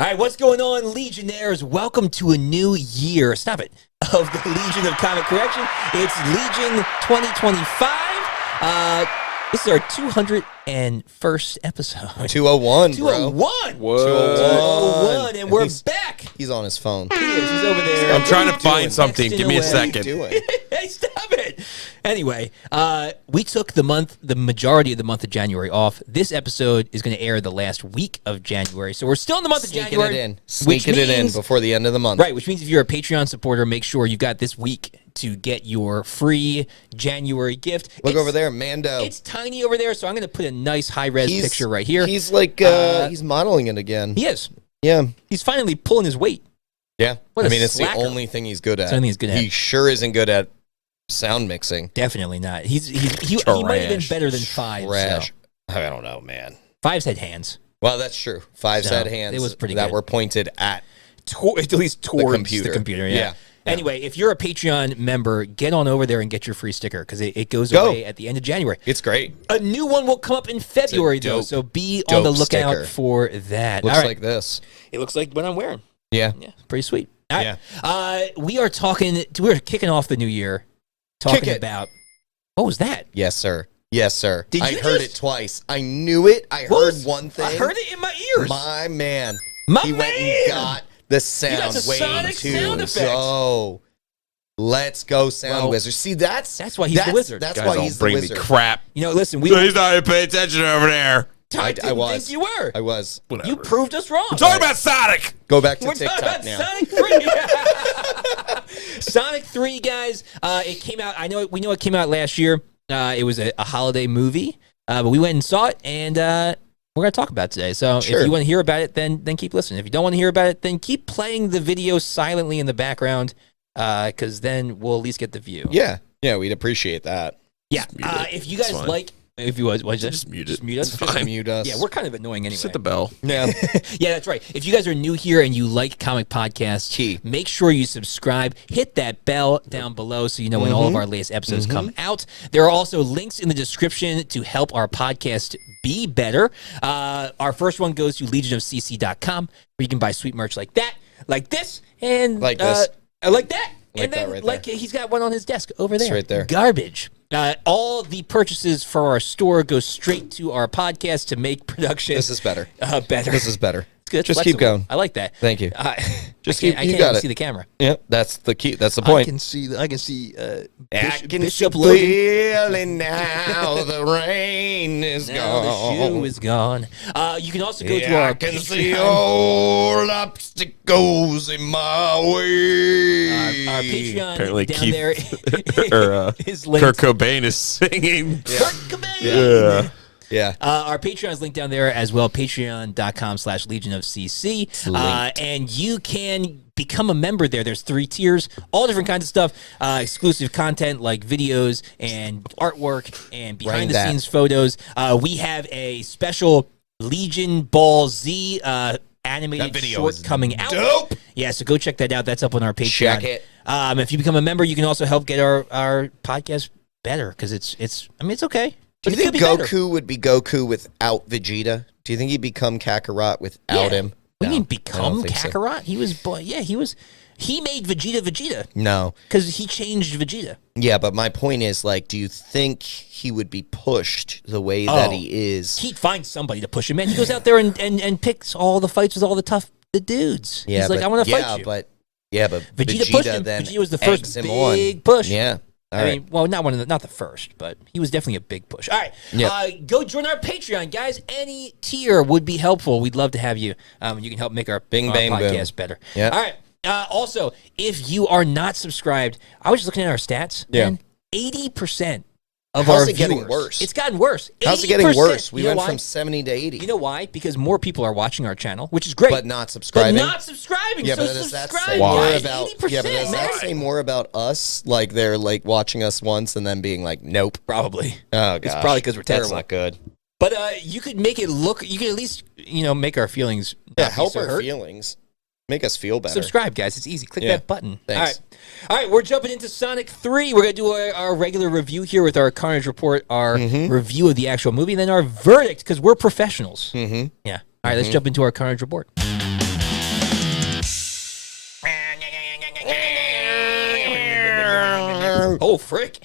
All right, what's going on, Legionnaires? Welcome to a new year. Stop it. Of the Legion of Comic Correction. It's Legion 2025. This is our 201st episode. 201, 201. bro. 201, and we're back. He's on his phone. He is. He's over there. I'm trying to find something. Give me a second. Hey, stop it. Anyway, we took the majority of the month of January off. This episode is going to air the last week of January, so we're still in the month of January. Sneaking it in before the end of the month. Right, which means if you're a Patreon supporter, make sure you've got this week to get your free January gift. Look over there, Mando. It's tiny over there, so I'm going to put a nice high-res picture right here. He's like, he's modeling it again. He is. Yeah. He's finally pulling his weight. Yeah. What it's the only thing he's good at. It's the only thing he's good at. He sure isn't good at sound mixing. Definitely not. He might have been better than Five. Trash. So. I don't know, man. Five's had hands. Well, that's true. Five's had hands it was pretty that good. Were pointed at least towards the computer. Yeah. Anyway, if you're a Patreon member, get on over there and get your free sticker because it goes away at the end of January. It's great. A new one will come up in February, though, so be on the lookout for that. Looks like this. It looks like what I'm wearing. Yeah. Yeah, pretty sweet. All right. We're kicking off the new year talking about, what was that? Yes, sir. Yes, sir. I heard it twice. I knew it. I heard one thing. I heard it in my ears. My man. He went and got the sound way too. So let's go, Sound Wizard. See, that's why he's the wizard. That's Guys, why don't he's bring the wizard. Me crap. You know, listen, he's not even paying attention over there. I was. Think you were. I was. Whatever. You proved us wrong. We're talking about Sonic. Go back to We're TikTok talking now. about Sonic 3. Sonic 3, guys. It came out. We know it came out last year. It was a holiday movie, but we went and saw it, and we're going to talk about it today. So if you want to hear about it, then keep listening. If you don't want to hear about it, then keep playing the video silently in the background, because then we'll at least get the view. Yeah, we'd appreciate that. Yeah. If you guys like. If you just mute it. Just mute us. Just mute us. Yeah, we're kind of annoying anyway. Just hit the bell. Yeah. Yeah, that's right. If you guys are new here and you like comic podcasts, make sure you subscribe. Hit that bell down below so you know when all of our latest episodes come out. There are also links in the description to help our podcast be better. Our first one goes to legionofcc.com where you can buy sweet merch like that, like this, and like this. Like that. Like and then, that right there. He's got one on his desk over there. It's right there. Garbage. All the purchases for our store go straight to our podcast to make production. This is better. Better. This is better. It's good. Just Flexible. keep going. I like that. Thank you. Just keep. I can't even see the camera. Yep, that's the key. That's the point. I can see. Bishop feeling now the rain is now gone. the shoe is gone. You can also go to our I can Patreon. see all obstacles in my way. Our Patreon Apparently down Keith there or is linked. Kurt Cobain is singing. Kurt Cobain. Yeah. Yeah. Our Patreon is linked down there as well, patreon.com/legionofcc. And you can become a member there. There's 3 tiers, all different kinds of stuff, exclusive content like videos and artwork and behind-the-scenes photos. We have a special Legion Ball Z animated short coming out. Dope. Yeah, so go check that out. That's up on our Patreon. Check it. If you become a member, you can also help get our podcast better because it's okay. Do you think Goku would be Goku without Vegeta? Do you think he'd become Kakarot without him? What do you mean I become don't think Kakarot? So. He made Vegeta. No. Because he changed Vegeta. Yeah, but my point is, like, do you think he would be pushed the way that he is? He'd find somebody to push him, man. He goes out there and picks all the fights with all the dudes. Yeah, He's like, I want to fight you. But Vegeta pushed him. then Vegeta was the eggs first him big push. Yeah. I mean, well, not the first, but he was definitely a big push. All right, go join our Patreon, guys. Any tier would be helpful. We'd love to have you. You can help make our podcast better. Yeah. All right. Also, if you are not subscribed, I was just looking at our stats. Yeah. Man, 80% of How's our it viewers. getting worse? It's gotten worse. How's it getting worse? You We know went why? from 70 to 80. You know why? Because more people are watching our channel, which is great. But not subscribing. Yeah, but does that say more guys? about? 80%, Yeah, but does that say more about us? Like they're like watching us once and then being like, nope. Probably. Oh, gosh. It's probably because we're terrible. That's not good. But you could make it look. You could at least make our feelings. Help so our hurt. feelings. Make us feel better. Subscribe, guys. It's easy. Click that button. Thanks. All right. We're jumping into Sonic 3. We're going to do our regular review here with our Carnage Report, our review of the actual movie, and then our verdict, because we're professionals. Yeah. All right, let's jump into our Carnage Report. out. Oh, frick.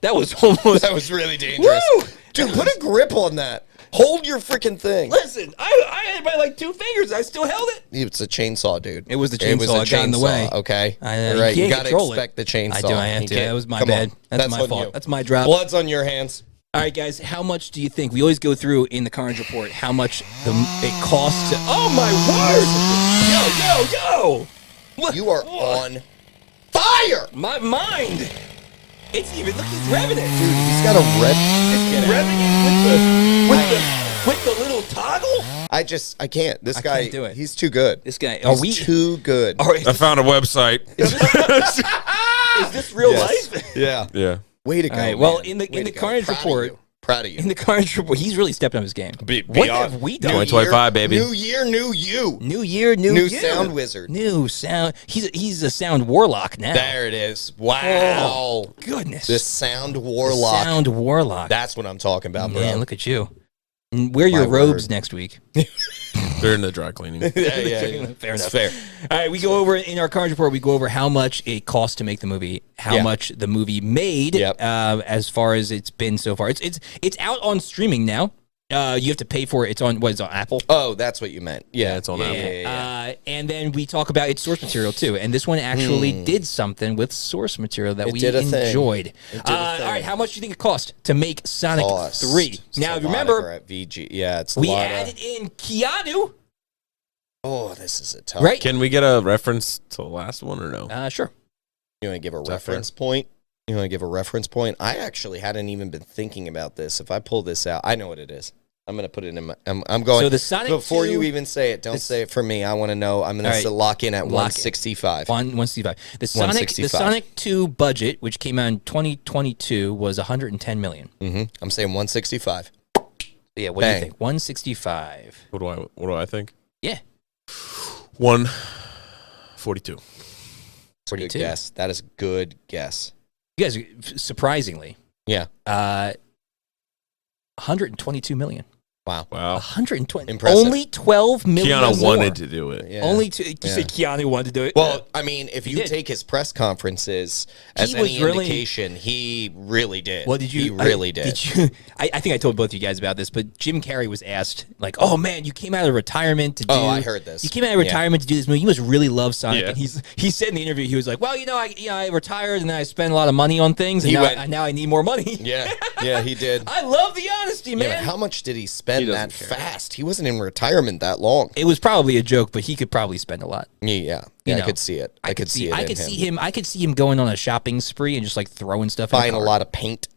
That was almost... That was really dangerous. Woo! Dude, put a grip on that. Hold your freaking thing. Listen, I had by like 2 fingers. I still held it. It's a chainsaw, dude. It was the chainsaw. I got in the way. Okay. You're right. You got to control expect the chainsaw. I do. I have to. That was my Come bad. on. That's my on fault. you. That's my drop. Blood's on your hands. All right, guys. How much do you think? We always go through in the Carnage Report how much it costs to... Oh, my word! Yo! You are on fire! My mind! It's even... Look, he's revving it. Dude, he's got a red... He's revving it with the little toggle? I can't. This guy, can't do it. He's too good. This guy... He's too good. I found a website. Is this real life? Yeah. Yeah. Way to go. All right, well, man. in the Way to go. Carnage Report... Proud of you. In the Carnage Report, he's really stepped up his game. What have we done? 2025, baby. New year, new you. New year, new you. sound wizard. New sound. He's a sound warlock now. There it is. Wow. Oh, goodness. The sound warlock. Sound warlock. That's what I'm talking about, bro. Man, look at you. And wear your robes next week. They're in the dry cleaning. yeah. Fair enough. It's fair. All right, we go over in our Carnage Report. We go over how much it cost to make the movie, how much the movie made, as far as it's been so far. It's out on streaming now. You have to pay for it. It's on on Apple. Oh, that's what you meant. Yeah, it's on Apple. Yeah. And then we talk about its source material too. And this one actually did something with source material that we enjoyed. All right, how much do you think it cost to make Sonic 3? Now remember, at VG. Yeah, it's we added in Keanu. Oh, this is a tough. Right? Can we get a reference to the last one or no? Sure. You want to give a reference point? You want to give a reference point? I actually hadn't even been thinking about this. If I pull this out, I know what it is. I'm going to put it in my... I'm going... So the Sonic Before 2, you even say it, don't say it for me. I want to know. I'm going to lock in at 165. 165. The Sonic 2 budget, which came out in 2022, was $110 million. I'm saying 165. Yeah, what do you think? 165. What do I think? Yeah. 142. Good guess. That is a good guess. You guys, surprisingly, yeah, 122 million. Wow. 120. Impressive. Only 12 million. Keanu more. wanted to do it. Yeah. Only you said Keanu wanted to do it. Well, I mean, if you take his press conferences as any indication, he really did. Well, did you? He really did. Did you? I think I told both of you guys about this, but Jim Carrey was asked, like, "Oh man, you came out of retirement to do." Oh, I heard this. You came out of retirement to do this movie. You must really love Sonic. Yeah. And he said in the interview, he was like, "Well, I retired and then I spent a lot of money on things, and now I need more money." Yeah, he did. I love the honesty, man. Yeah, but how much did he spend that fast? He wasn't in retirement that long. It was probably a joke, but he could probably spend a lot. Yeah, I could see it. I could see it. I could see him going on a shopping spree and just like throwing stuff. Buying a lot of paint.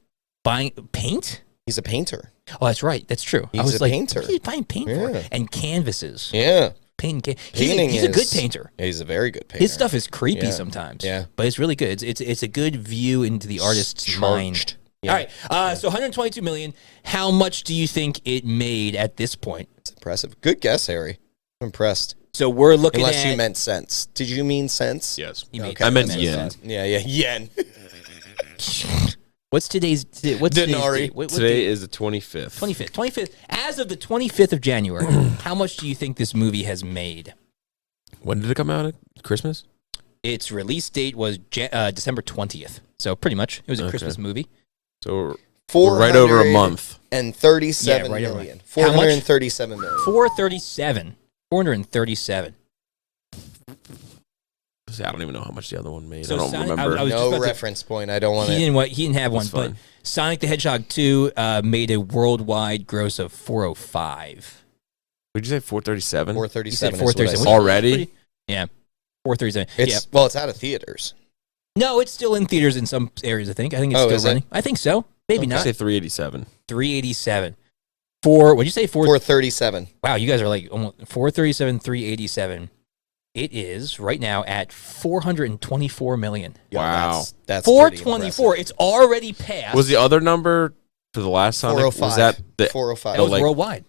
Buying paint? He's a painter. Oh, that's right. That's true. He's a painter. What are you buying paint for? And canvases. Yeah. Painting. He's a good painter. He's a very good painter. His stuff is creepy sometimes. Yeah. But it's really good. It's a good view into the artist's mind. Yeah. All right. So 122 million. How much do you think it made at this point? It's impressive. Good guess, Harry. I'm impressed. So we're looking Unless you meant cents. Did you mean cents? Yes. I meant yen. Yeah, yen. What's today's? Denari. Today is the 25th. 25th. As of the 25th of January, how much do you think this movie has made? When did it come out? Christmas? Its release date was December 20th. So pretty much, it was a Christmas movie. So we're right over a month. And 37 million. 437 million. 437. I don't even know how much the other one made. So I don't remember. No reference point. I don't want He didn't have one, but Sonic the Hedgehog 2 made a worldwide gross of 405. Would you say 437? 437. 437 already? Yeah, 437. Well, it's out of theaters. No, it's still in theaters in some areas. I think it's still running. I think so. Maybe not. I say 387. 387. What'd you say? 437. Wow, you guys are like almost 437, 387. It is right now at 424 million. Wow. That's 424. It's already passed. Was the other number for the last Sonic? 405. Was that the 405? That was worldwide.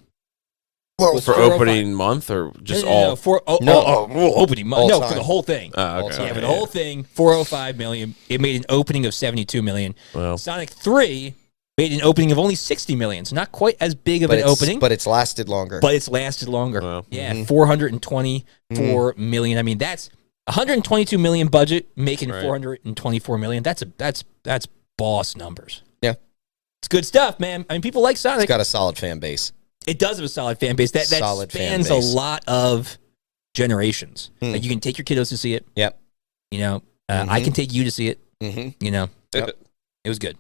For opening month or just all? Opening month. No, time. for the whole thing. Okay. Yeah, for the whole thing, 405 million. It made an opening of 72 million. Well. Sonic 3 made an opening of only 60 million. So not quite as big of an opening. But it's lasted longer. But it's lasted longer. Wow. Yeah, 424 million. I mean, that's 122 million budget, making Right. 424 million. That's boss numbers. Yeah. It's good stuff, man. I mean, people like Sonic. It's got a solid fan base. It does have a solid fan base. That Solid fan spans a base. lot of generations. Like you can take your kiddos to see it. Yep. You know, I can take you to see it. Mm-hmm. You know, Yep. it was good.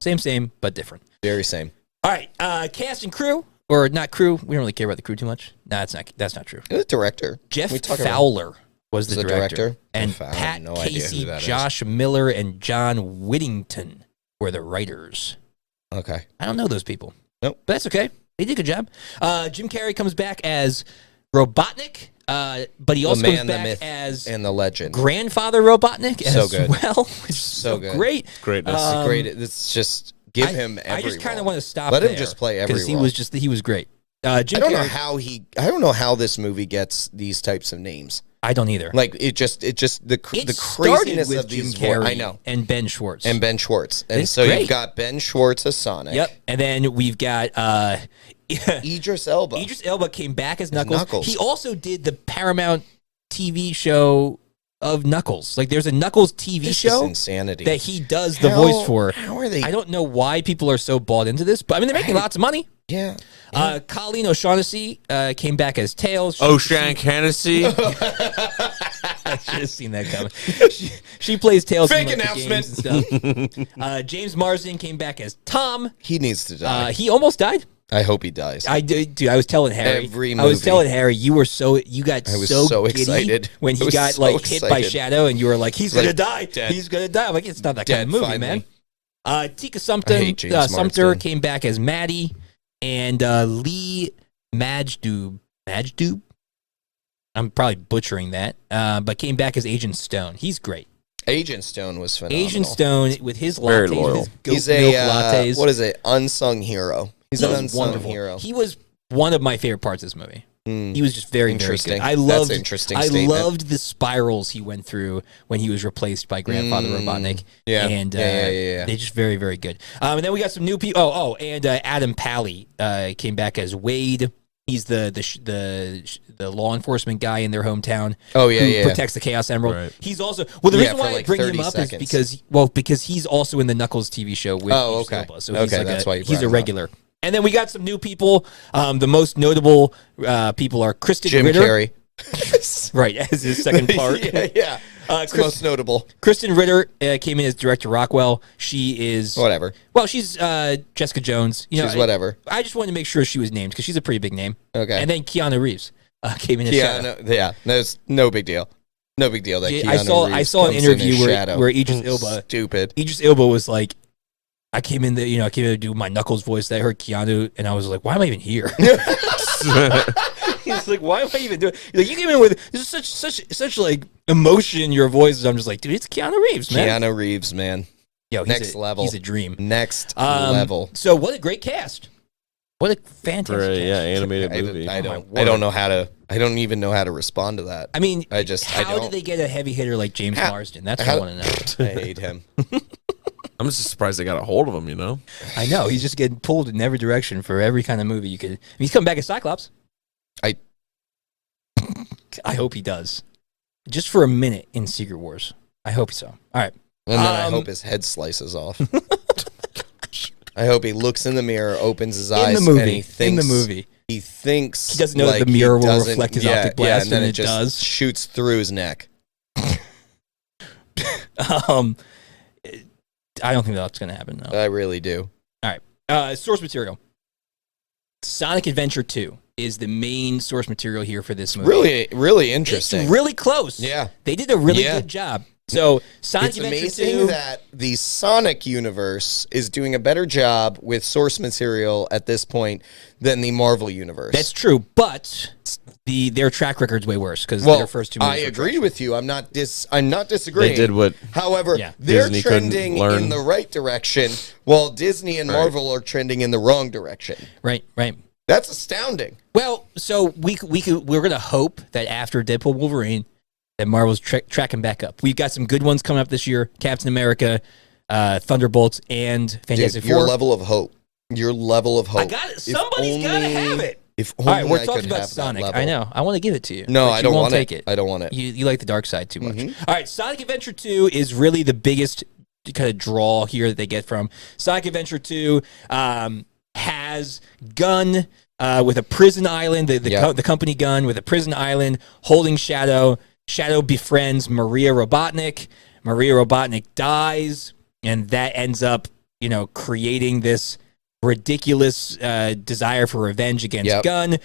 Same. But different. Very same. All right, cast and crew, or not crew. We don't really care about the crew too much. No, that's not true. The director. Jeff We talk about- Fowler was the the director. director? And I have Pat no idea Casey, who that is. Josh Miller, and John Whittington were the writers. Okay. I don't know those people. Nope. But that's okay. They did a good job. Jim Carrey comes back as Robotnik, but he also comes the back myth, as and the legend. Grandfather Robotnik So as good. well, which is So so good. great. Greatness. Great. It's just give him every I just kind of role. want to stop Let him there just play every because he role. was great. Jim I don't know Carrey, I don't know how this movie gets these types of names. I don't either. Like the It craziness started with of Jim these Carrey I know. and Ben Schwartz. And Ben Schwartz. And It's so great. you've got Ben Schwartz as Sonic. Yep. And then we've got Idris Elba. Idris Elba came back as Knuckles. Knuckles. He also did the Paramount TV show of Knuckles. Like there's a Knuckles TV This show is insanity. that he does the voice for. How are they? I don't know why people are so bought into this, but I mean they're making lots of money. Yeah. Colleen O'Shaughnessy came back as Tails. Shank Hennessy. I should have seen that coming. She plays Tails Fake in like, the games and stuff. James Marsden came back as Tom. He needs to die. He almost died. I hope he dies. I was telling Harry. Every I was movie. telling Harry you got I was so so giddy excited. when he I was got so like hit by excited. Shadow, and you were like, he's Like, gonna die. dead. He's gonna die. I'm like, it's not that kind Dead, of movie, finally. man. Tika I hate James Sumter Marsden. came back as Maddie, and Lee Majdub. I'm probably butchering that, but came back as Agent Stone. He's great. Agent Stone was phenomenal. Agent Stone with his Very lattes, loyal. with his goat He's milk a lattes. what is it? Unsung hero. He's an He was unsung wonderful. hero. He was one of my favorite parts of this movie. He was just very, very Interesting. good. I That's loved, an interesting I statement. loved the spirals he went through when he was replaced by Grandfather Robotnik. Yeah. And Yeah. they're just very, very good. And then we got some new people. And Adam Pally came back as Wade. He's the law enforcement guy in their hometown. Oh, yeah, who yeah. protects the Chaos Emerald. Right. He's also the Yeah, reason for why I like bring 30 him up seconds. is because he's also in the Knuckles TV show with Oh, Idris okay. Elba. So Okay, he's like that's why you he's brought a him up. regular. And then we got some new people. The most notable people are Kristen Jim Ritter. Carrey. Right, as his second part. yeah. It's most notable. Kristen Ritter came in as Director Rockwell. She is Whatever. Well, she's Jessica Jones. You know, She's whatever. I just wanted to make sure she was named because she's a pretty big name. Okay. And then Keanu Reeves came in as Shadow. Yeah. There's no big deal. No big deal that Yeah, Keanu I Reeves saw an comes in interview as where Shadow. Idris Elba Stupid. Idris Elba was like, I came in to do my Knuckles voice. I heard Keanu, and I was like, why am I even here? He's like, why am I even doing? He's like, you came in with such like emotion in your voice. I'm just like, dude, it's Keanu Reeves, man. Keanu Reeves, man. Yo, Next level. He's a dream. Next level. So what a great cast. What a fantastic cast. animated I movie. don't know how to. I don't even know how to respond to that. I mean, I how don't. did they get a heavy hitter like James Marsden? That's what I want to know. I hate him. I'm just surprised they got a hold of him, you know? I know he's just getting pulled in every direction for every kind of movie you could. He's coming back as Cyclops. I hope he does, just for a minute in Secret Wars. I hope so. All right, And then I hope his head slices off. I hope he looks in the mirror, opens his eyes, in the movie. and he thinks, In the movie, he thinks he doesn't know that like the mirror he will doesn't- reflect his yeah, optic blast, and then and it it just does. shoots through his neck. I don't think that's going to happen. No. I really do. Source material. Sonic Adventure 2 is the main source material here for this movie. Really, really interesting. It's really close. Yeah. They did a really Yeah. good job. So Sonic It's Adventure amazing 2, that the Sonic universe is doing a better job with source material at this point than the Marvel universe. that's true, but their track record's way worse because well, their first two movies I were agree trash. with you. I'm not disagreeing. They did what However, Yeah. they're Disney couldn't trending learn. in the right direction, while Disney and Marvel are trending in the wrong direction. Right. That's astounding. Well, we're going to hope that after Deadpool Wolverine, that Marvel's tracking back up. We've got some good ones coming up this year: Captain America, Thunderbolts, and Fantastic Dude, your Four. level of hope. Your level of hope. I got it. Somebody's got to have it. If All right, only we're I talking could about have that Sonic. level. I know. I want to give it to you. No, but I you don't won't want take it. I don't want it. You like the dark side too much. All right, Sonic Adventure 2 is really the biggest kind of draw here that they get from. Sonic Adventure 2 has Gun with a prison island, the company Gun with a prison island holding Shadow. Shadow befriends Maria Robotnik. Maria Robotnik dies, and that ends up, creating this ridiculous desire for revenge against Gun.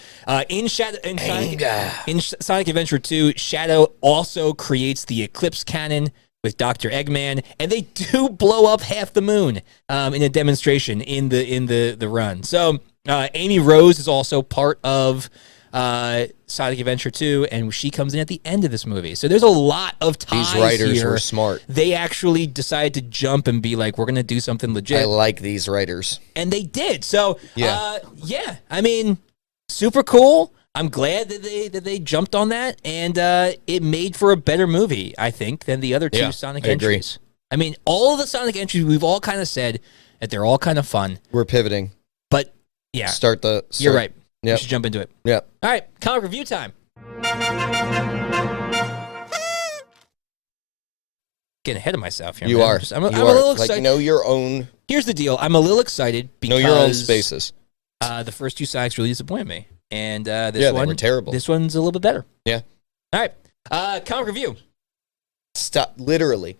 In Sonic Adventure 2, Shadow also creates the Eclipse Cannon with Dr. Eggman, and they do blow up half the moon in a demonstration in the run. So Amy Rose is also part of Sonic Adventure 2, and she comes in at the end of this movie. So there's a lot of ties These writers here. were smart. They actually decided to jump and be like, we're going to do something legit. I like these writers. And they did. So, I mean, super cool. I'm glad that they jumped on that, and it made for a better movie, I think, than the other two Sonic entries. I mean, all of the Sonic entries, we've all kind of said that they're all kind of fun. We're pivoting. But, yeah. You're right. Yep. We should jump into it. Yeah. All right, comic review time. Getting ahead of myself here. You man. are. I'm a little excited. Know your own. Here's the deal. I'm a little excited because know your own spaces. The first two Sonics really disappointed me, and this they one were terrible. This one's a little bit better. Yeah. All right. Comic review. Stop. Literally,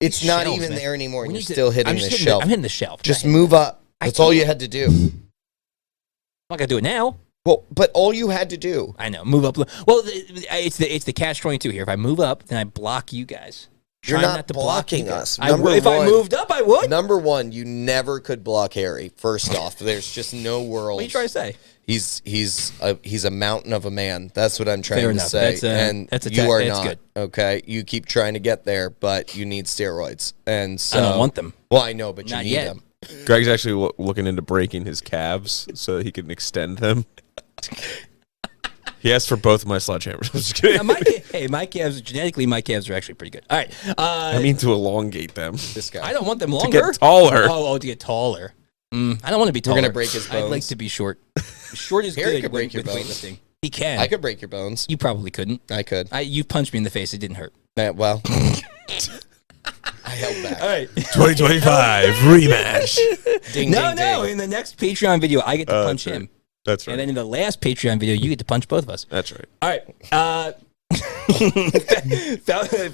it's not shelves, even man. there anymore, and We you're need to- still hitting I'm the just hitting shelf. I'm hitting the shelf. Just move up. That's all you had to do. I'm not gonna do it now. Well, but all you had to do. I know. Move up. Well, it's the catch-22 here. If I move up, then I block you guys. You're Try not to block blocking you us. guys. If I moved up, I would. Number one, you never could block Harry. First off, there's just no world. What are you trying to say? He's a mountain of a man. That's what I'm trying Fair to enough. say. You are that's not. good. Okay, you keep trying to get there, but you need steroids, and so I don't want them. Well, I know, but you Not need yet. them. Greg's actually looking into breaking his calves so that he can extend them. He asked for both of my sledgehammers. I'm just kidding. My calves, genetically, my calves are actually pretty good. All right. I mean to elongate them. This guy. I don't want them To longer. get taller. Oh, to get taller. I don't want to be taller. We're gonna break his I'd like bones. to be short. Short is Harry good could break with your bones. weightlifting. He can. I could break your bones. You probably couldn't. I could. You punched me in the face. It didn't hurt. Well, I held back. All right. 2025 rematch. Ding, No. ding, ding. In the next Patreon video, I get to punch that's him. That's right. And then in the last Patreon video, you get to punch both of us. That's right. All right. Falcon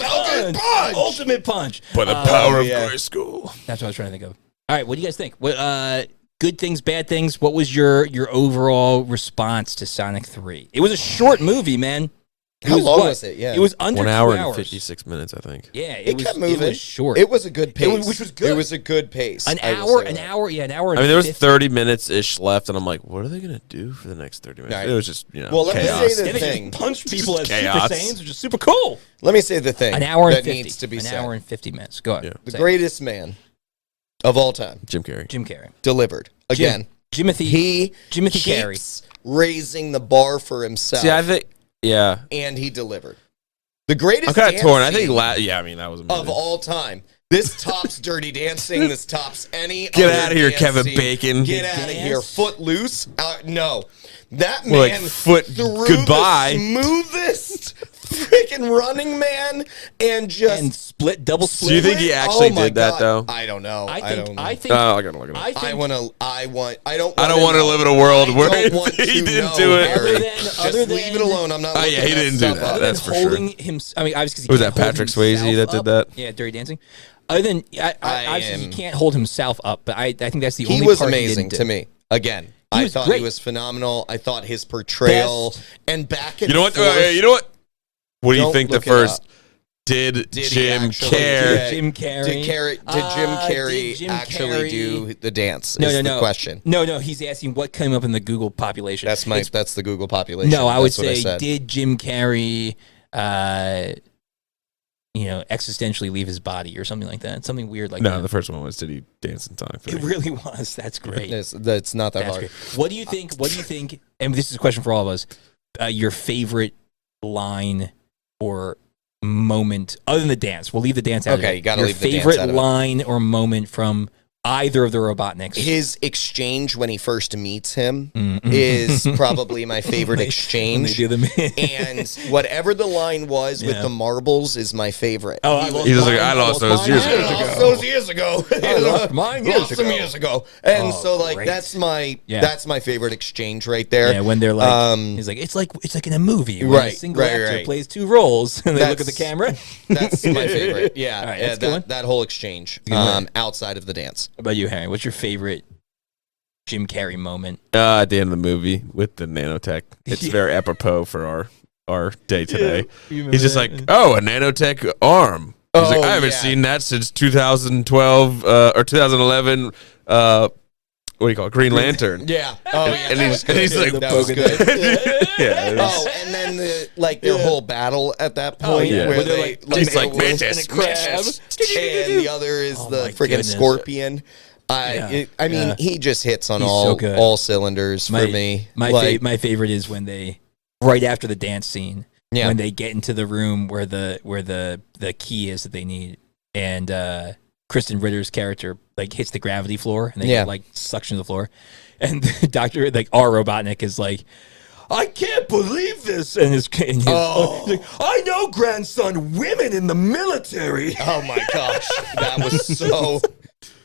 Punch! Ultimate punch. By the power of yeah. Grayskull. That's what I was trying to think of. All right, what do you guys think? What good things, bad things? What was your overall response to Sonic 3? It was a short movie, man. How long was it? Yeah. It was under 1 2 hour hours. and 56 minutes, I think. Yeah, It kept moving. It was short. It was a good pace. which was good. It was a good pace. an I will hour, say an that. hour, yeah, an hour. I mean, there was 50. 30 minutes-ish left, and I'm like, what are they going to do for the next 30 minutes? Right. It was just, Well, let me chaos. say And the they thing. just punch people as chaos. Super Saiyans, which is super cool. Let me say the thing. An hour and that 50. needs to be an said. hour and 50 minutes. Go ahead. Yeah. The Say it. greatest man of all time Jim Carrey. Jim Carrey. delivered again. Jimothy Carrey. keeps raising the bar for himself. See, I think, yeah. and he delivered. The greatest I'm kind of dance torn. I think, scene yeah, I mean, that was amazing. of all time. This tops Dirty Dancing. This tops any Get other out of here, dance Kevin scene. Bacon. Get out of Dance? here. Footloose? No. That man Well, like, foot threw goodbye. the smoothest freaking running man and just... And double split. Do you think he actually Oh my did that, God. though? I don't know. I don't know. think. I gotta look it up. I think. I don't want to live in a world where don't want he to didn't know, do it. Harry. Other Just leave it than- alone. I'm not Oh, yeah, looking he that didn't do stuff that. up. That's for sure. holding him. I mean, obviously, 'cause he Was can't that hold Patrick Swayze himself that did up. that? Yeah, Dirty Dancing. Other than obviously, he can't hold himself up, but I think that's the He only was part amazing he didn't to do. me. Again, He I was thought great. he was phenomenal. I thought his portrayal Best. and back and You know what? forth. You know what? What do you Don't think the look it first up. did he Jim actually Carrey? do it? Jim Carrey. Did Jim Carrey did Jim actually Carrey- do the dance? No, is no, the no. question. No. He's asking what came up in the Google population. That's the Google population. No, I would That's what say, said. did Jim Carrey, existentially leave his body or something like that? Something weird like No, that. the first one was did he dance in time? It really was. That's great. That's not that That's hard. great. What do you think? And this is a question for all of us. Your favorite line or moment other than the dance? We'll leave the dance out. Okay, of it. you gotta Your leave the dance favorite out of it. line or moment from either of the Robotniks. His exchange when he first meets him is probably my favorite exchange. When they do And whatever the line was with the marbles is my favorite. Oh, He's just like, I lost those years ago. I lost those years ago. I lost mine Lost them years ago. And so like great. that's my favorite exchange right there. Yeah, when they're like, he's like, it's like in a movie where a single actor plays two roles, and they look at the camera. That's my favorite. Yeah, All right, that's a good one. that whole exchange outside of the dance. What about you, Harry? What's your favorite Jim Carrey moment? At the end of the movie with the nanotech. It's very apropos for our day today. He's just like, oh, a nanotech arm. He's like, I haven't seen that since 2012 or 2011. What do you call it? Green Lantern. Yeah. Oh, yeah. And he's like, that was good. Yeah. Oh, and then their whole battle at that point where they he's like, Mantis, and the other is the freaking scorpion. I mean, he just hits on all cylinders for me. My favorite is when they right after the dance scene when they get into the room where the key is that they need, and Kristen Ritter's character like hits the gravity floor and they get like suction to the floor, and the doctor like our Robotnik is like, I can't believe this, and he's like, I know, grandson, women in the military. Oh my gosh, that was so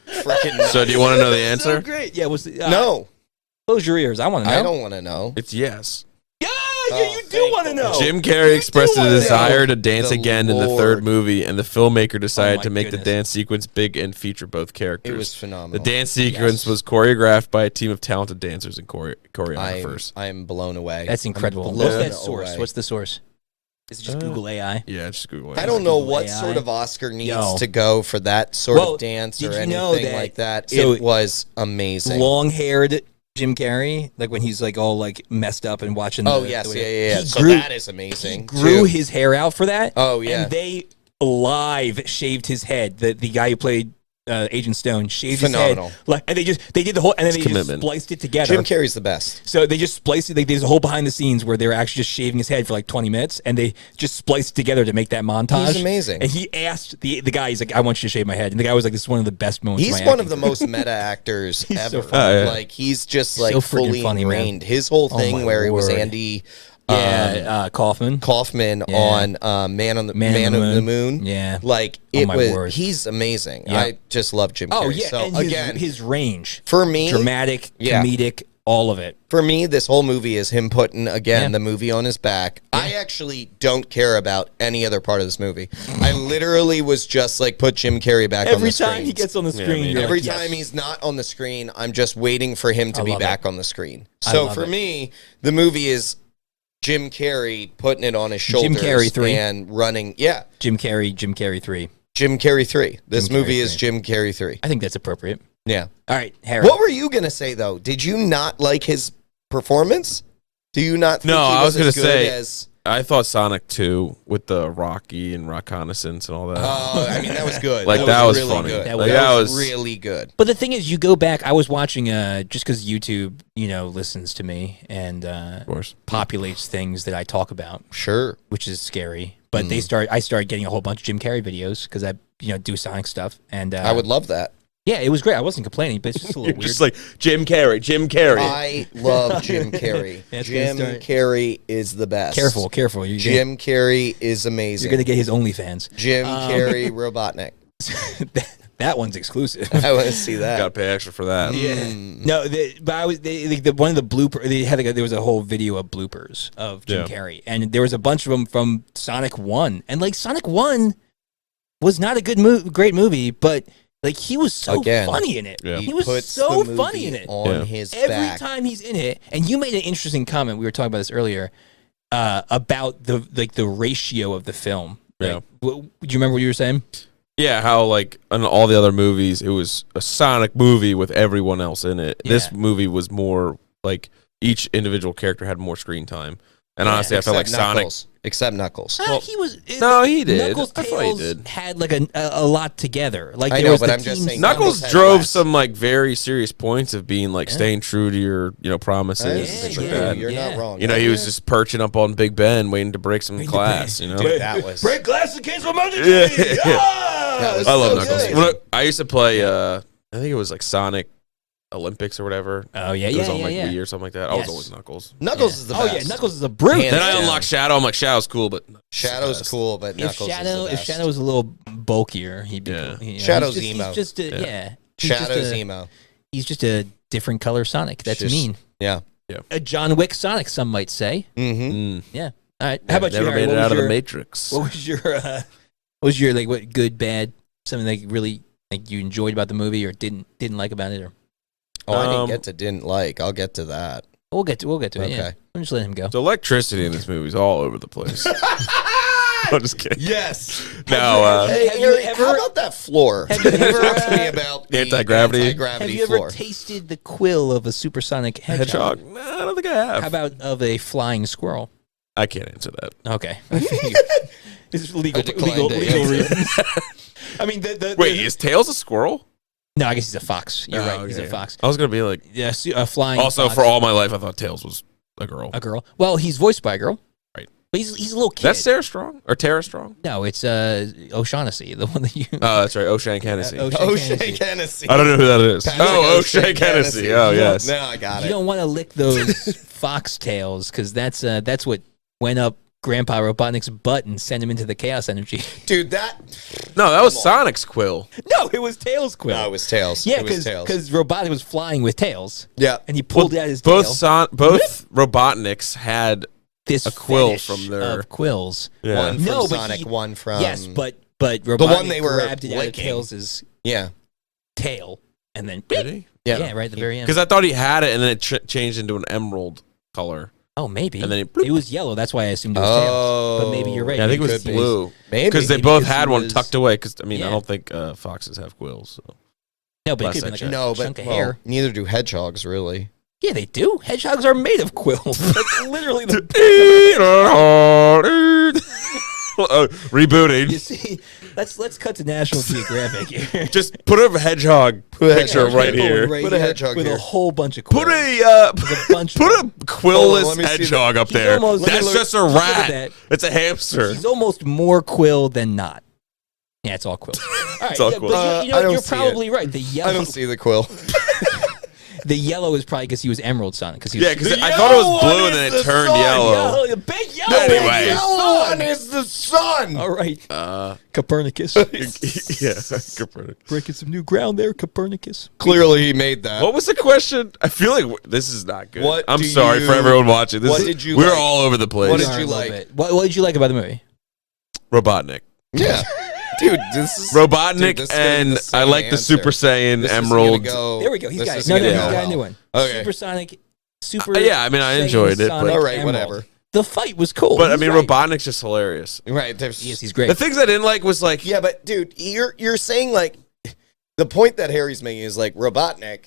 freaking nice. So do you want to know the answer? So great. Yeah. No. Close your ears. I want to know. I don't want to know. It's yes. Yeah, you do want to know. Jim Carrey expressed a desire to dance again in the third movie, and the filmmaker decided to make the dance sequence big and feature both characters. It was phenomenal. The dance sequence was choreographed by a team of talented dancers and choreographers. I am blown away. That's incredible. What's that source? What's the source? Is it just Google AI? Yeah, just Google AI. I don't know what sort of Oscar needs to go for that sort of dance or anything like that. So it was amazing. Long-haired Jim Carrey, like when he's like all like messed up and watching. So that is amazing. He grew his hair out for that. Oh yeah, and they live shaved his head. The guy who played Agent Stone shaved his head. Like, and they did the whole, and then they just spliced it together. Jim Carrey's the best. So they just spliced it. Like, there's a whole behind the scenes where they're actually just shaving his head for like 20 minutes, and they just spliced it together to make that montage. He's amazing. And he asked the guy, he's like, I want you to shave my head, and the guy was like, this is one of the best moments. He's one of the most meta actors ever. So like he's just like fully ingrained. Man. His whole thing where he was Andy. Kaufman on Man on the Moon. Yeah, like he's amazing. Yeah. I just love Jim Carrey. Oh yeah, so, and his range for me, dramatic, comedic, all of it. For me, this whole movie is him putting the movie on his back. Yeah. I actually don't care about any other part of this movie. I literally was just like, put Jim Carrey back on the screen. Every time he gets on the screen, every time he's not on the screen, I'm just waiting for him to be back on the screen. So for me, the movie is Jim Carrey putting it on his shoulders. Jim Carrey 3. And running. Yeah. Jim Carrey 3. Jim Carrey 3. This movie is Jim Carrey 3. I think that's appropriate. Yeah. All right, Harry. What were you going to say, though? Did you not like his performance? Do you not think I was going to say, I thought Sonic 2 with the Rocky and Reconnaissance and all that. Oh, I mean, that was good. Like, that was really funny. Good. That was really good. But the thing is, you go back, I was watching, just because YouTube, listens to me and of course, populates things that I talk about. Sure. Which is scary. But I started getting a whole bunch of Jim Carrey videos because I, do Sonic stuff. And I would love that. Yeah, it was great. I wasn't complaining, but it's just a little weird. Just like, Jim Carrey. I love Jim Carrey. Jim Carrey is the best. Careful. Jim Carrey is amazing. You're going to get his OnlyFans. Jim Carrey Robotnik. That one's exclusive. I want to see that. Got to pay extra for that. Yeah. No, one of the bloopers, there was a whole video of bloopers of Jim Carrey, and there was a bunch of them from Sonic 1. And like Sonic 1 was not a great movie, but like he was so funny in it. Yeah. He was so funny in it. On his Every back. time he's in it, and you made an interesting comment. We were talking about this earlier about the ratio of the film. Yeah. Do you remember what you were saying? Yeah, how like in all the other movies, it was a Sonic movie with everyone else in it. Yeah. This movie was more like each individual character had more screen time. And honestly, I felt like Knuckles. Sonic. Except Knuckles. He did. Knuckles, I thought he did. Had like a lot together. Like I know, but I'm just saying. Knuckles drove some like very serious points of being like staying true to your promises and things like that. You're not wrong. He was just perching up on Big Ben, waiting to break some glass. Dude, that was break glass in case of emergency. I love Knuckles. I used to play I think it was like Sonic Olympics or whatever. Oh yeah, It yeah, was on yeah, like yeah. Wii or something like that. I was always Knuckles. Knuckles is the best. Oh yeah, Knuckles is a brute. Hands Then I down. unlocked Shadow. I'm like, Shadow's cool, but Shadow's cool, but Knuckles is the best. If Shadow was a little bulkier, he'd be Yeah. cool. Shadow's he's emo. just a, he's just Shadow's a- emo. He's just a different color Sonic. That's Just- mean. Yeah. A John Wick Sonic, some might say. Mm-hmm. Yeah. All right. How about you, Never Harry? made it What out of was the your- Matrix. What was your like what good bad something that really like you enjoyed about the movie or didn't like about it or Oh, I didn't get to didn't like. I'll get to that. we'll get to it. Yeah. Okay. I'm just letting him go. The electricity in this movie is all over the place. I'm just kidding. Yes. No, Hey, Have you Harry, ever- how about that floor? Have you ever, Talk to me about the Anti-gravity? Have anti-gravity you ever floor. tasted the quill of a supersonic hedgehog? Hedgehog? Nah, I don't think I have. How about of a flying squirrel? I can't answer that. Okay. It's legal I declined to legal answer. reasons. I mean, Wait, is Tails a squirrel? no, I guess he's a fox. You're Oh, right. He's a okay. fox. I was gonna be like. Yeah, a flying. Also, fox. for all my life, I thought Tails was a girl. A girl. Well, he's voiced by a girl. Right. But he's a little kid. That's Sarah Strong or Tara Strong? No, it's O'Shaughnessy, the one that you. Oh, that's right, O'Shane Hennessy. O'Shea Hennessy. I don't know who that is. Patrick Oh, O'Shea Hennessy. Oh, yes. Now I got You it. don't want to lick those fox tails because that's what went up Grandpa Robotnik's butt and sent him into the chaos energy. Dude, that... No, that was Come Sonic's quill. No, it was Tails' quill. No, it was Tails. Yeah, It was Tails. because Robotnik was flying with tails, Yeah. and he pulled out his Both tail. both Robotniks had This a quill fetish from their- of quills. One from No, but Sonic, he- one from... Yes, but Robotnik one they were grabbed it out of licking. Tails' Yeah. tail and then Did he? yeah, right at the very end. Because I thought he had it and then it changed into an emerald color. Oh, maybe. And then he it was yellow. That's why I assumed it was tails. But maybe you're right. Yeah, I think it Maybe was could be. blue. Maybe. Because they Maybe both because had he one was- tucked away. Because, I mean, Yeah. I don't think foxes have quills. So. No, but it Last could I have been checked. like a No, chunk but of well, hair. neither do hedgehogs, really. Yeah, they do. Hedgehogs are made of quills. That's literally the. Rebooting. You see, let's cut to National Geographic here. Just put a hedgehog picture hedgehog right here. here. Put a hedgehog with here. a whole bunch of quills. Put a bunch of put a them. Hold on, quillless let me see hedgehog up He's there. almost- That's look- just a look at rat. that. It's a hamster. He's almost more quill than not. Yeah, it's all quill. All right, all yeah, quill. but you I know, don't you're see probably right. The I yellow, don't see the quill. the yellow is probably because he was Emerald Sonic. Because he was Yeah, because I thought it was blue and then it turned yellow. The big yellow. Anyway. Yellow one is the sun. All right, Uh, Copernicus. yeah, Copernicus. Breaking some new ground there, Copernicus. Clearly, he made that. What was the question? I feel like this is not good. What I'm do sorry for you- everyone watching. This what is, did you we're like? all over the place. What We did are you a little like? bit. What did you like about the movie? Robotnik. Yeah, dude, this is Robotnik, dude, this is gonna be and the I same like the answer. Super Saiyan This is Emerald. gonna go- There we go. He's this got is it. No, gonna he's go got a new well. one. Okay. Supersonic. Super. Yeah, I mean, I enjoyed it, Sonic but All right, Emerald. whatever. The fight was cool. but I He's mean, right. Robotnik's just hilarious. Right, there's He's great. The things I didn't like was like, Yeah, but dude, you're saying like the point that Harry's making is like Robotnik,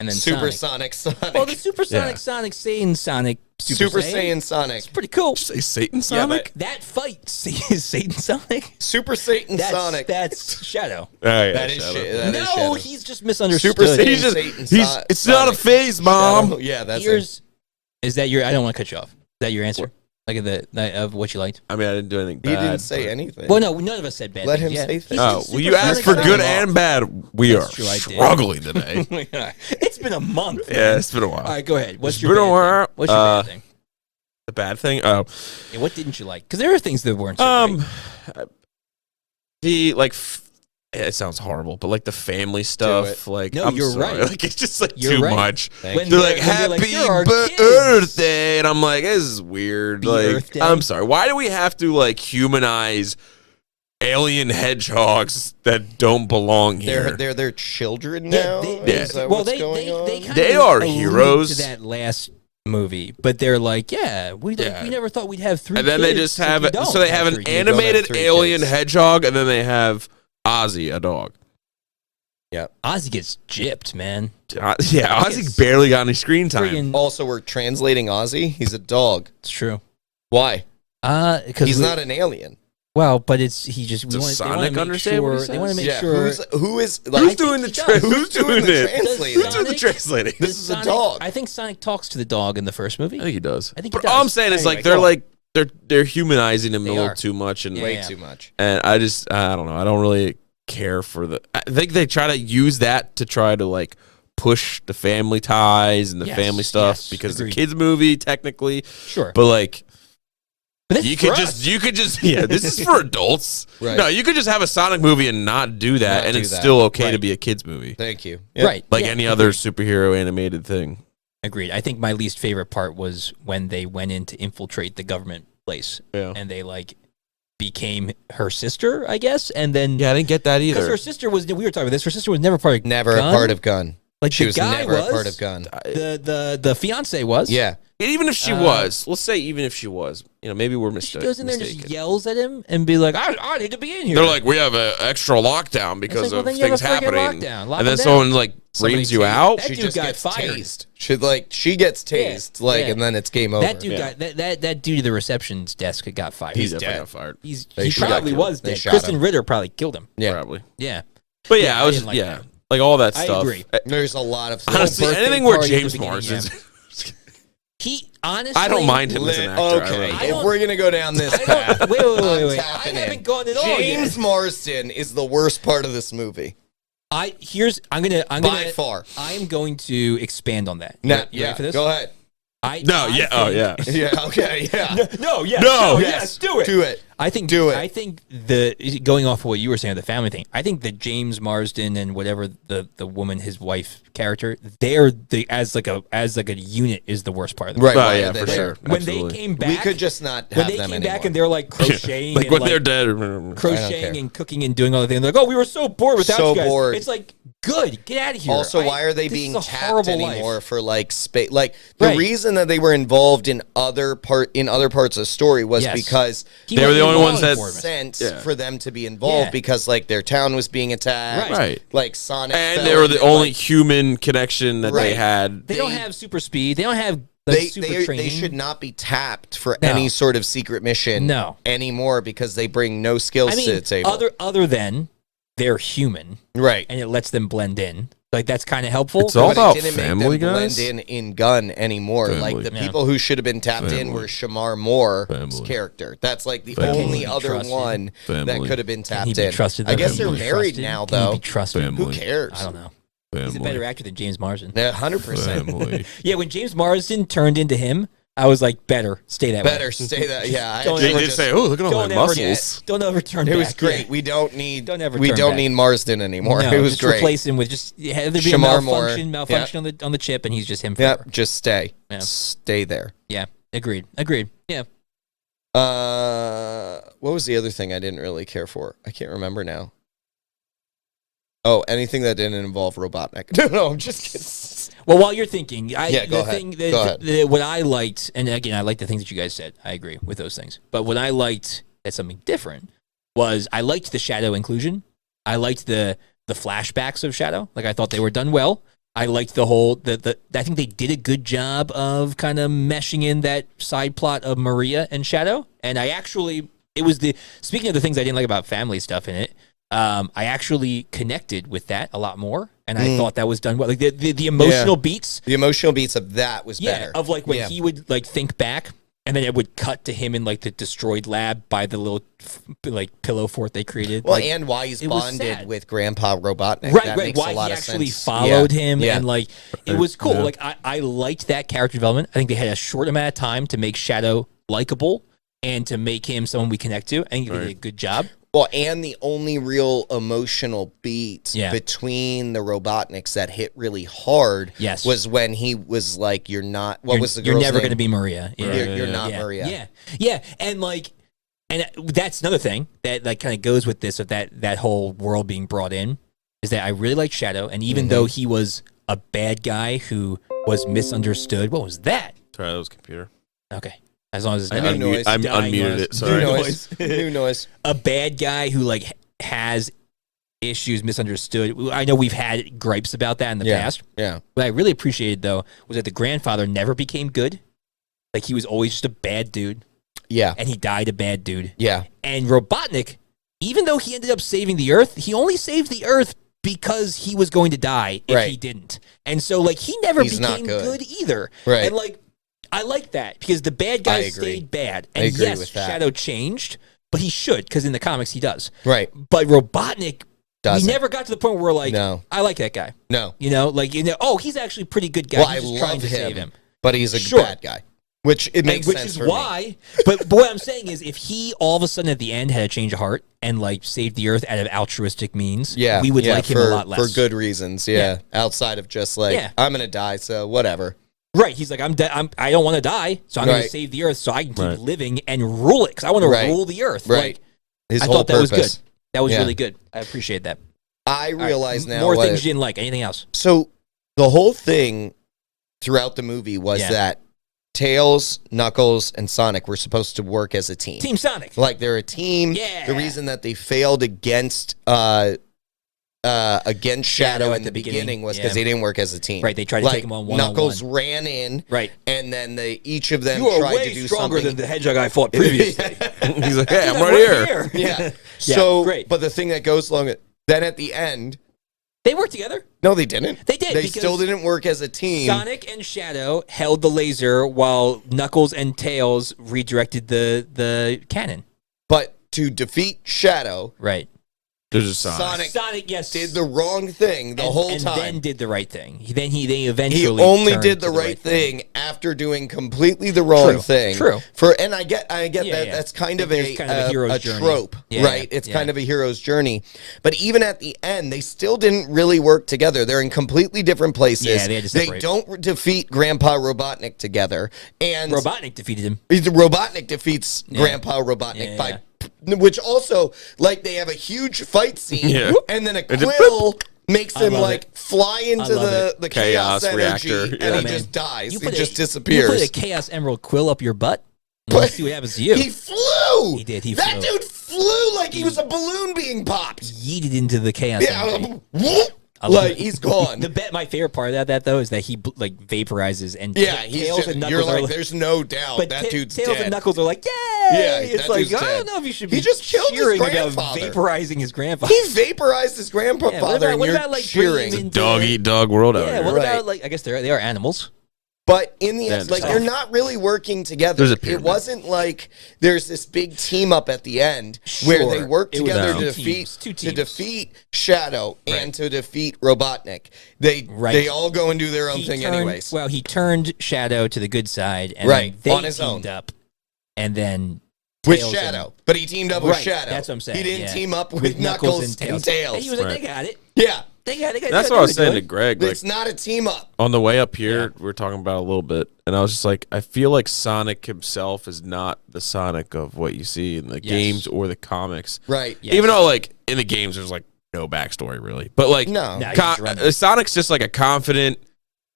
And then supersonic Sonic, Well, the Supersonic Yeah. Sonic Saiyan Sonic Super Saiyan Sonic, It's pretty cool. say Satan Yeah, Sonic. That fight is Satan Sonic. Super Satan Sonic. That's Shadow. Oh, yeah, That is Shadow. shit. That is No, Shadow. he's just misunderstood. Super Saiyan He's just, Satan he's. It's not a Sonic. phase, Mom. Shadow. Yeah, that's it. Here's, is that your? I don't want to cut you off. Is that your answer? Like of what you liked? I mean, I didn't do anything He bad. didn't say but- anything. Well, no, none of us said bad. Let things him yet. say He's things. Oh, just well, you asked for Supersonic good Sonic. and bad. We That's are true, I did. struggling today. It's been a month. Yeah, it's been a while. All right, go ahead. What's It's your been a bad while. thing? What's your bad thing? The bad thing? Oh, Yeah, what didn't you like? Because there are things that weren't so great. the like. It sounds horrible, but like the family stuff, like No, I'm you're sorry. right. Like it's just like You're too right. much. When They're like when happy "There are kids." birthday, and I'm like, this is weird. Be like Earth Day. I'm sorry. Why do we have to like humanize alien hedgehogs that don't belong here? They're children Yeah, now. they- Is that well, what's they going on? kind They of are allude heroes. to that last movie, but they're like, we never thought we'd have 3 and then kids, they just so have you it. don't So they have an 3 kids. animated three alien kids. hedgehog, and then they have Ozzy, a dog. Ozzy gets gypped, man. Yeah, Yes. Ozzy barely got any screen time. Friggin- Also, we're translating Ozzy. He's a dog. It's true. Why? Because He's not an alien. Well, but it's he just. Does they wanna Sonic make understand sure, what he They want to says? make sure. Who is I like? Who's think doing he the does. Who's doing the it? translating? Who's doing the translating? This is a Sonic- dog. I think Sonic talks to the dog in the first movie. I think he does. I think he But all I'm does. saying is Anyway, like they're go on. like they're humanizing him They a little are. too much, and Yeah, Way yeah. too much. and I don't know. I don't really care for the. I think they try to use that to try to like push the family ties and the family stuff because it's a kids movie technically. Sure, but like. But you could just this is for adults. Right. No, you could just have a Sonic movie and not do that, and it's still okay to be a kids movie. Thank you. Yep. Right, like any other superhero animated thing. Agreed. I think my least favorite part was when they went in to infiltrate the government place, and they like became her sister, I guess, and then I didn't get that either. Because her sister was. We were talking about this. Her sister was never part of a part of Gun. Like she the was guy never a part of Gun. The fiance was. Yeah. And even if she was, let's say even if she was, maybe we're mistaken. She goes in there and just yells at him and be like, I need to be in here. They're like, we have an extra lockdown because of things happening. And then someone like brings you out. That dude got fired. She gets tased, and then it's game over. That dude got that dude at the reception's desk got fired. He's definitely got fired. He probably was dead. Kristen Ritter probably killed him. Yeah. Probably. Yeah. But I was like all that stuff. I agree. There's a lot of honestly anything where James Marsden. He honestly, I don't mind him as an actor. Okay, if we're gonna go down this path, wait. I haven't gone at all. James Marsden is the worst part of this movie. I'm gonna by far. I am going to expand on that. You ready for this? Go ahead. Yeah. Okay. Yeah. Yes. Do it. Do it. I think. Do it. I think going off of what you were saying, the family thing. I think that James Marsden and whatever the woman, his wife character, they're as like a unit is the worst part of the movie. Right. Yeah, for sure. When they came back, we could just not have when they them came anymore. back and they're like crocheting, like and when they're dead, crocheting and cooking and doing all the things. They're like, oh, we were so bored without you guys. Bored. It's like. Good, get out of here. Also, why are they being tapped anymore for like space? Like the Right. reason that they were involved in other parts of the story was because they were the only ones that sent for them to be involved because like their town was being attacked, right? Like Sonic, and they were the only human connection that they had. They don't have super speed. They don't have super training. They should not be tapped for any sort of secret mission anymore because they bring no skills to the table. Other than they're human, right? And it lets them blend in. Like that's kind of helpful. It's all about it didn't family, make them guys. blend in Gun anymore. Family. Like the people who should have been tapped in were Shamar Moore's character. That's like the only other one that could have been tapped in. Trusted, I guess they're married now, though. Can he be trusted? Who cares? I don't know. Family. He's a better actor than James Marsden. Yeah, 100%. Yeah, when James Marsden turned into him, I was like, better stay that way. Better stay that. Yeah, they just say, "Oh, look at all my muscles." Don't ever turn back. It was great. Yeah. We don't need turn need Marsden anymore. No, it was just great. Replace him with just have there be a malfunction on the chip, and he's just him forever. Yeah, just stay. Yeah. Stay there. Yeah, agreed. Yeah. What was the other thing I didn't really care for? I can't remember now. Oh, anything that didn't involve Robotnik. No, I'm just kidding. Well, while you're thinking, go ahead. What I liked, and again, I like the things that you guys said. I agree with those things. But what I liked that's something different was I liked the Shadow inclusion. I liked the flashbacks of Shadow. Like I thought they were done well. I liked the whole I think they did a good job of kind of meshing in that side plot of Maria and Shadow. And speaking of the things I didn't like about family stuff in it. I actually connected with that a lot more, and I thought that was done well. Like the emotional beats, the emotional beats of that was better. Of like when he would like think back, and then it would cut to him in like the destroyed lab by the little like pillow fort they created. Well, like, and why he's bonded with Grandpa Robotnik, right? Makes why a lot he of actually sense. followed him, and like it was cool. Like I liked that character development. I think they had a short amount of time to make Shadow likable and to make him someone we connect to. I think they did a good job. Well, and the only real emotional beat between the Robotniks that hit really hard was when he was like, "You're not." What was the girl's You're never name? going to be Maria. You're not Maria. Yeah, and that's another thing that like kind of goes with this of that whole world being brought in is that I really like Shadow, and even though he was a bad guy who was misunderstood, what was that? Sorry, that was computer. Okay. As long as it's I unmuted it. Sorry. New noise. A bad guy who like has issues, misunderstood. I know we've had gripes about that in the past. Yeah. What I really appreciated though was that the grandfather never became good. Like he was always just a bad dude. Yeah. And he died a bad dude. Yeah. And Robotnik, even though he ended up saving the Earth, he only saved the Earth because he was going to die if he didn't. And so like he never became good either. Right. And like I like that because the bad guy stayed bad. And yes, Shadow changed, but he should because in the comics he does. Right. But Robotnik Doesn't. We never got to the point where we're like, No. I like that guy. No. Oh, he's actually a pretty good guy. Well, he's just I trying love to save him. but he's a Sure. bad guy. Which it makes Which sense is for why. me. But what I'm saying is, if he all of a sudden at the end had a change of heart and like saved the earth out of altruistic means, we would like him a lot less for good reasons. Outside of just like I'm gonna die, so whatever. Right, he's like, I don't want to die, so I'm going to save the earth so I can keep living and rule it because I want to rule the earth. Right. Like, I thought that was good. That was really good. I appreciate that. I realize now more things you didn't like. Anything else? So the whole thing throughout the movie was that Tails, Knuckles, and Sonic were supposed to work as a team. Team Sonic. Like they're a team. Yeah. The reason that they failed against Shadow at the beginning was because they didn't work as a team. Right, they tried to take him on one-on-one. Knuckles ran in, and then each of them tried to do stronger something. than the hedgehog I fought previously. He's like, hey, I'm right here. Yeah. So, great. But the thing that goes along, then at the end, they worked together. no, they didn't. They did. They still didn't work as a team. Sonic and Shadow held the laser while Knuckles and Tails redirected the cannon. But to defeat Shadow, right. There's a Sonic. Sonic, yes, did the wrong thing the whole time. And then did the right thing. They eventually. He only turned did the to right thing after doing completely the wrong thing. True. And I get that. That's kind of a hero's journey. trope, right? It's kind of a hero's journey. But even at the end, they still didn't really work together. They're in completely different places. Yeah, they had to separate. They don't defeat Grandpa Robotnik together. And Robotnik defeated him. Robotnik defeats Grandpa Robotnik by. Which also, like, they have a huge fight scene, and then a quill makes him like fly into the chaos energy, reactor, and he just dies. He just You disappears. put a Chaos Emerald quill up your butt. Let's see what happens to you. He flew. He did. He that flew. dude flew like he was a balloon being popped. Yeeted into the chaos energy. Like he's gone. My favorite part of that though is that he like vaporizes and Tails and Knuckles. You're like, there's no doubt but that dude's Tails dead. and Knuckles are like, yay! Yeah, it's like I don't know if you should be just killed his cheering about grandfather. vaporizing his grandfather. He vaporized his grandfather, and you're cheering. It's a dog eat dog world out here. What about like? I guess they are animals. But in the end, like they're not really working together. It wasn't like there's this big team up at the end where they work together to defeat Shadow and to defeat Robotnik. They all go and do their own thing anyways. Well, he turned Shadow to the good side, and then they on his teamed up, and then with Shadow. But he teamed up with Shadow. That's what I'm saying. He didn't team up with Knuckles and Tails. And he was like, they got it. Yeah. That's what I was saying to Greg. Like, it's not a team up. On the way up here, we were talking about it a little bit, and I was just like, I feel like Sonic himself is not the Sonic of what you see in the games or the comics. Right. Yes. Even though, like, in the games, there's, like, no backstory, really. But, like, Sonic's just, like, a confident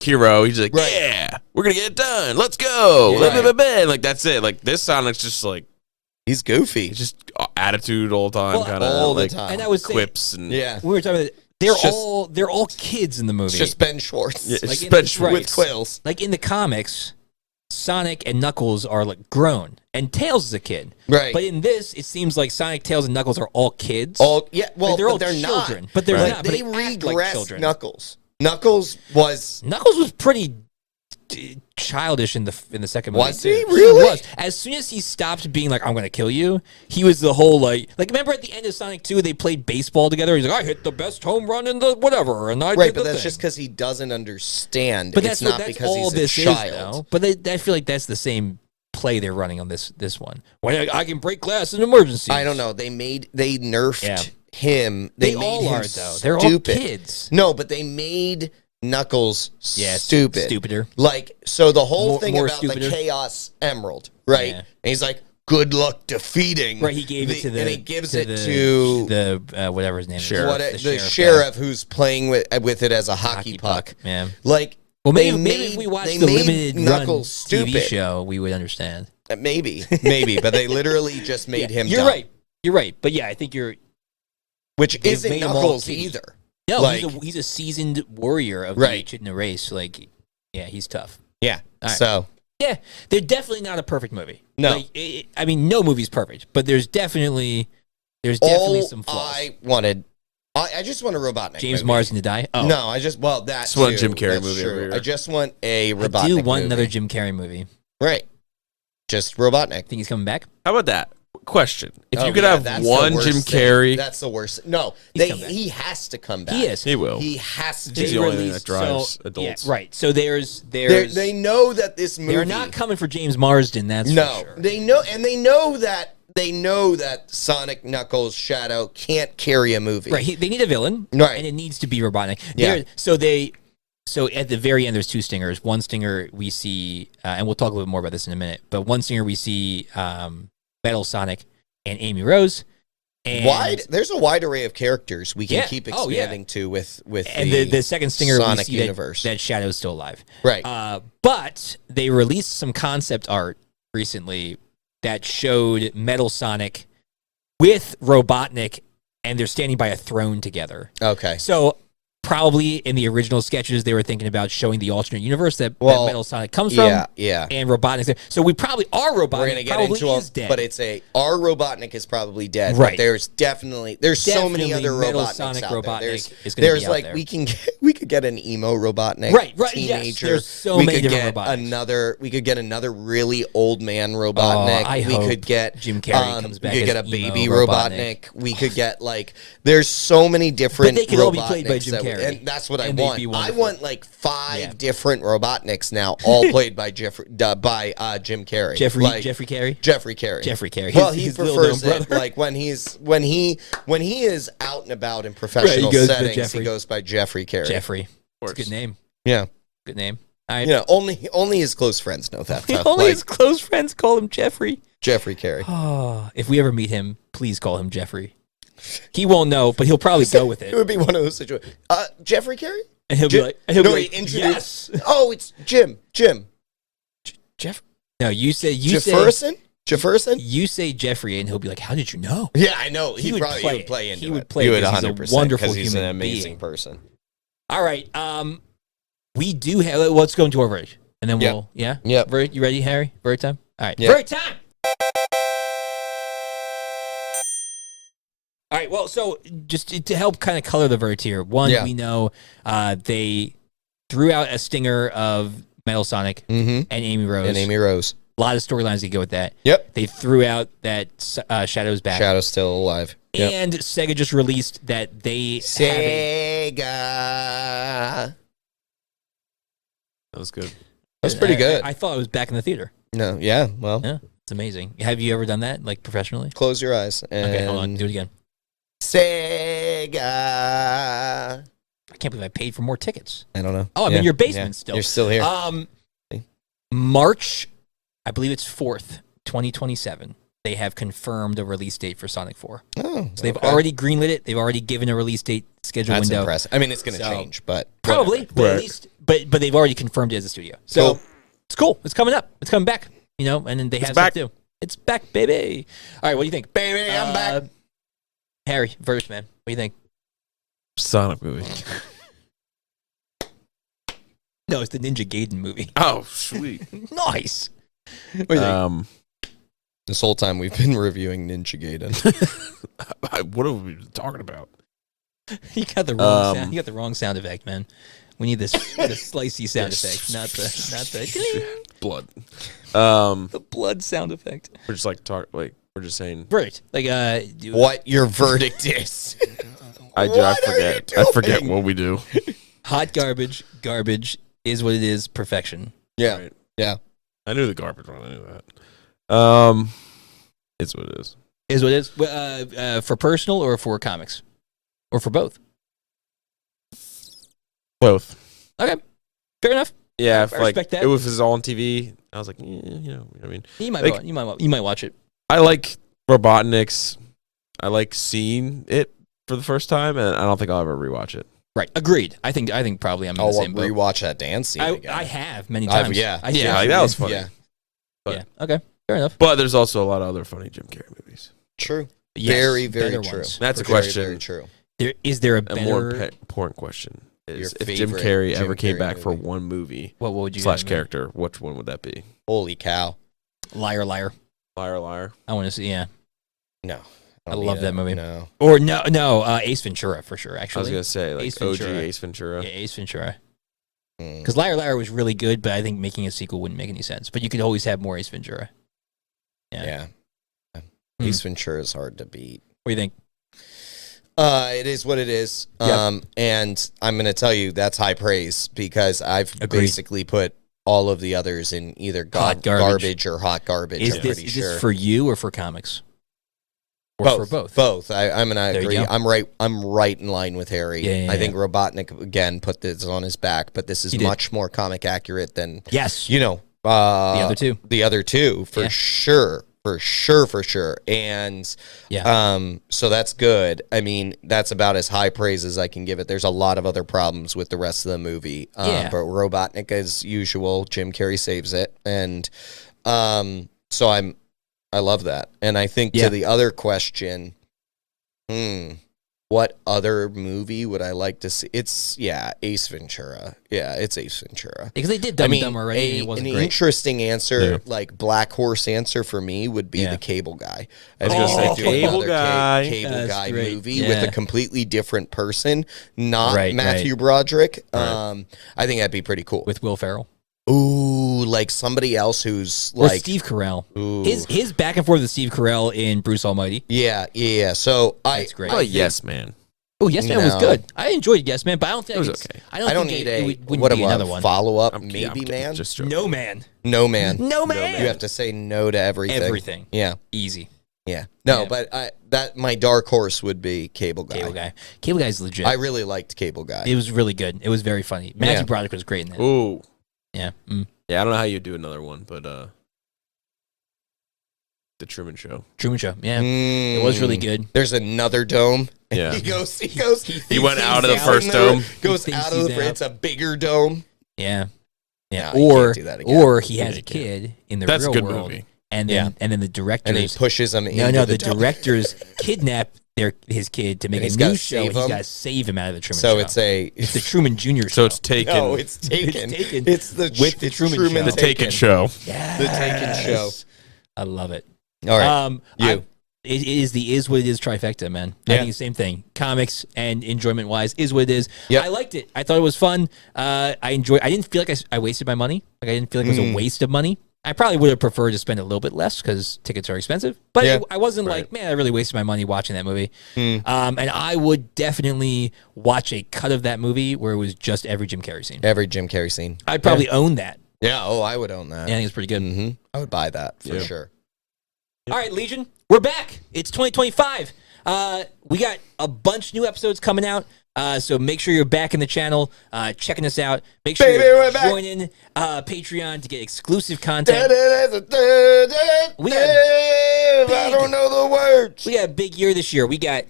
hero. He's like, yeah, we're going to get it done. Let's go. Like, that's it. Like, this Sonic's just, like, he's goofy. It's just attitude all the time, kind of all like the time. And I was quips and we were talking about they're all kids in the movie. It's just Ben Schwartz. Yeah, it's Ben Schwartz with quills. Like in the comics, Sonic and Knuckles are like grown, and Tails is a kid. Right. But in this, it seems like Sonic, Tails, and Knuckles are all kids. Well, like they're all children, but they're not. They but they act regressed like children. Knuckles. Knuckles was pretty childish in the second movie. Was he really? He was. As soon as he stopped being like, I'm going to kill you, he was the whole like remember at the end of Sonic 2, they played baseball together. He's like, I hit the best home run in the whatever, and I right, did but the that's thing. just because he doesn't understand. But it's not because all he's a child. But I feel like that's the same play they're running on this one. When I can break glass in emergencies. I don't know. They nerfed him. They made all him are though. They're stupid. all kids. No, but they made Knuckles stupid. Stupider. Like, so the whole thing more about stupider. the Chaos Emerald, right? Yeah. And he's like, good luck defeating. Right, he gave it to the... And he gives it to the whatever his name is. The sheriff sheriff who's playing with it as a hockey puck. Yeah. Like, well, maybe if we watched the limited run TV show, we would understand. Maybe. But they literally just made him You're dumb. right. You're right. But yeah, I think you're... Which isn't Knuckles either. No, like, he's a seasoned warrior of the Echidna race. Like, yeah, he's tough. Yeah. Right. So... Yeah, they're definitely not a perfect movie. No. Like, I mean, no movie's perfect, but there's definitely some flaws. I just want a Robotnik James movie. Marsden to die? Oh. No, that's one Jim Carrey movie true. over here. I just want a Robotnik I do want movie. another Jim Carrey movie. Right. Just Robotnik. Think he's coming back? How about that? question: if you could have one Jim Carrey, that's the worst. No, he has to come back. He is. He will. He has to. He's the only thing that drives adults. Yeah, right. So there's they know that this movie. They're not coming for James Marsden. That's for sure. They know, and they know that Sonic, Knuckles, Shadow can't carry a movie. Right. They need a villain. Right. And it needs to be Robotnik. Yeah. So at the very end, there's two stingers. One stinger we see, and we'll talk a little bit more about this in a minute, but one stinger we see Metal Sonic and Amy Rose. And there's a wide array of characters we can keep expanding to with and the second stinger Sonic we see universe. that Shadow's still alive. Right. But they released some concept art recently that showed Metal Sonic with Robotnik, and they're standing by a throne together. Okay. So probably in the original sketches, they were thinking about showing the alternate universe that Metal Sonic comes from. Yeah. And Robotnik's there. So we probably are Robotnik. We're gonna get into is dead. But our Robotnik is probably dead. Right. But there's so many other Metal Robotniks Sonic out Robotnik there. is going to be out there. we could get an emo Robotnik. Right. Teenager. Yes, there's so many different Robotniks. We could get another really old man Robotnik. We could get Jim Carrey comes back. We could get a baby Robotnik. We could get there's so many different. But they could all be played by Jim Carrey, and that's what I want. I want like 5 different Robotniks now, all played by Jim Carrey. Jeffrey Carrey. Jeffrey Carrey. Jeffrey Carrey. Well, he prefers it like when he is out and about in professional settings, he goes by Jeffrey Carrey. Jeffrey. It's a good name. Yeah. Good name. All right. Only his close friends know that. His close friends call him Jeffrey. Jeffrey Carey. Oh, if we ever meet him, please call him Jeffrey. He won't know, but he'll probably go with it. It would be one of those situations. Jeffrey Carey? And he'll be like, yes. Oh, it's Jim. Jeff? No, you say Jefferson? You say Jeffrey, and he'll be like, "How did you know?" Yeah, I know. He would play into it. He would play it 100%. He's a wonderful human he's an amazing person. All right. We do have. Let's go into our verdict, and then we'll. Yeah. Verdict. You ready, Harry? Verdict time. All right. Verdict time. All right, well, so just to help kind of color the verdict here, we know they threw out a stinger of Metal Sonic and Amy Rose. A lot of storylines that go with that. Yep. They threw out that Shadow's back. Shadow's still alive. Yep. And Sega just released that they Sega. That was good. That was pretty good. I thought it was back in the theater. No, yeah, well. Yeah, it's amazing. Have you ever done that, like, professionally? Close your eyes. Okay, hold on. Do it again. Sega. I can't believe I paid for more tickets. I don't know. Oh, I'm in your basement still. You're still here. March, I believe it's 4th, 2027. They have confirmed a release date for Sonic 4. Oh, so they've already greenlit it. They've already given a release date schedule window. That's impressive. I mean, it's going to change, but probably. But at least, but they've already confirmed it as a studio. So it's cool. It's coming up. It's coming back. And then they have stuff too. It's back, baby. All right, what do you think, baby? I'm back. Harry, first, man. What do you think? Sonic movie. No, it's the Ninja Gaiden movie. Oh, sweet. Nice. What do you think? This whole time we've been reviewing Ninja Gaiden. What have we been talking about? You got the wrong sound. You got the wrong sound effect, man. We need this the slicey sound effect, not the blood. The blood sound effect. We're just we're just saying verdict. Like what your verdict is. I forget what we do. Hot garbage is what it is, perfection. Yeah. Right. Yeah. I knew the garbage one, I knew that. It's what it is. Is what it is. For personal or for comics? Or for both? Both. Okay. Fair enough. Yeah, I respect that. It was on TV. I was like, I mean, you might watch it. I like Robotnik's. I like seeing it for the first time, and I don't think I'll ever rewatch it. Right. Agreed. I think probably I'm in the same boat. Rewatch that dance scene again. I have many times. That was funny. Yeah. But, okay. Fair enough. But there's also a lot of other funny Jim Carrey movies. True. Yes, very, very true. Ones. That's a question. Very true. Is there a better... more important question is if Jim Carrey ever came back for one movie, what would you character, which one would that be? Holy cow. Liar. Liar. I want to see, No. I love that movie. No. Or no, Ace Ventura for sure, actually. I was going to say, like, OG Ace Ventura. Yeah, Ace Ventura. Because Liar was really good, but I think making a sequel wouldn't make any sense. But you could always have more Ace Ventura. Yeah. Ace Ventura is hard to beat. What do you think? It is what it is. Yep. And I'm going to tell you that's high praise because I've basically put all of the others in either garbage or hot garbage. Is this for you or for comics? Or both. For both. Both. I'm going to agree. I'm right in line with Harry. Yeah, I think Robotnik again put this on his back, but this is much more comic accurate than the other two for sure. For sure. And so that's good. I mean, that's about as high praise as I can give it. There's a lot of other problems with the rest of the movie. But Robotnik, as usual, Jim Carrey saves it. And so I love that. And I think to the other question, what other movie would I like to see? It's, Ace Ventura. Yeah, it's Ace Ventura. Because they did Dumb and Dumber already, and it wasn't great. Interesting answer, like Black Horse answer for me would be The Cable Guy. I was going to say Cable Guy. Cable Guy movie with a completely different person, not Matthew Broderick. I think that'd be pretty cool. With Will Ferrell. Ooh, like somebody else who's like... Or Steve Carell. Ooh. His back and forth with Steve Carell in Bruce Almighty. Yeah. So that's great. Yes Man. Oh, Yes Man was good. I enjoyed Yes Man, but I don't think it was okay. I don't need another one. Follow-up, maybe, man? Just No Man. No Man. No Man. You have to say no to everything. Everything. Yeah. Easy. Yeah. No, but my dark horse would be Cable Guy. Cable Guy's legit. I really liked Cable Guy. It was really good. It was very funny. Matthew Broderick was great in that. Ooh. Yeah. Yeah, I don't know how you do another one, but The Truman Show. Truman Show, yeah. It was really good. There's another dome. Yeah. He went out of the first dome. Goes out of the it's a bigger dome. Yeah. Yeah. No, or he has a kid in the That's real a good world. movie. And then the directors and he pushes him into the directors kidnap his kid to make a new show. He's got to save him out of the Truman Show. So it's the Truman Jr. show. So it's Taken. No, it's Taken. It's the Truman Show. The Taken Show. Yes. The Taken Show. I love it. All right. It is the is what it is trifecta, man. I think the same thing. Comics and enjoyment wise is what it is. Yep. I liked it. I thought it was fun. I enjoyed. I didn't feel like I wasted my money. Like I didn't feel like it was a waste of money. I probably would have preferred to spend a little bit less because tickets are expensive. But I wasn't like, man, I really wasted my money watching that movie. And I would definitely watch a cut of that movie where it was just every Jim Carrey scene. Every Jim Carrey scene. I'd probably own that. Yeah. Oh, I would own that. Yeah, I think it's pretty good. Mm-hmm. I would buy that for sure. All right, Legion, we're back. It's 2025. We got a bunch new episodes coming out. So make sure you're back in the channel, checking us out. Make sure you're joining Patreon to get exclusive content. I don't know the words. We got a big year this year. We got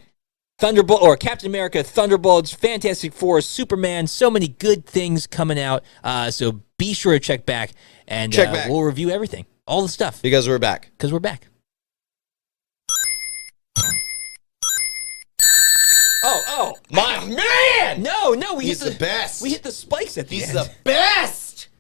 Thunderbolt or Captain America, Thunderbolts, Fantastic Four, Superman. So many good things coming out. So be sure to check back and we'll review everything, all the stuff. Because we're back. Because we're back. Oh, my man! No, he's the best. We hit the spikes at the end. He's the best.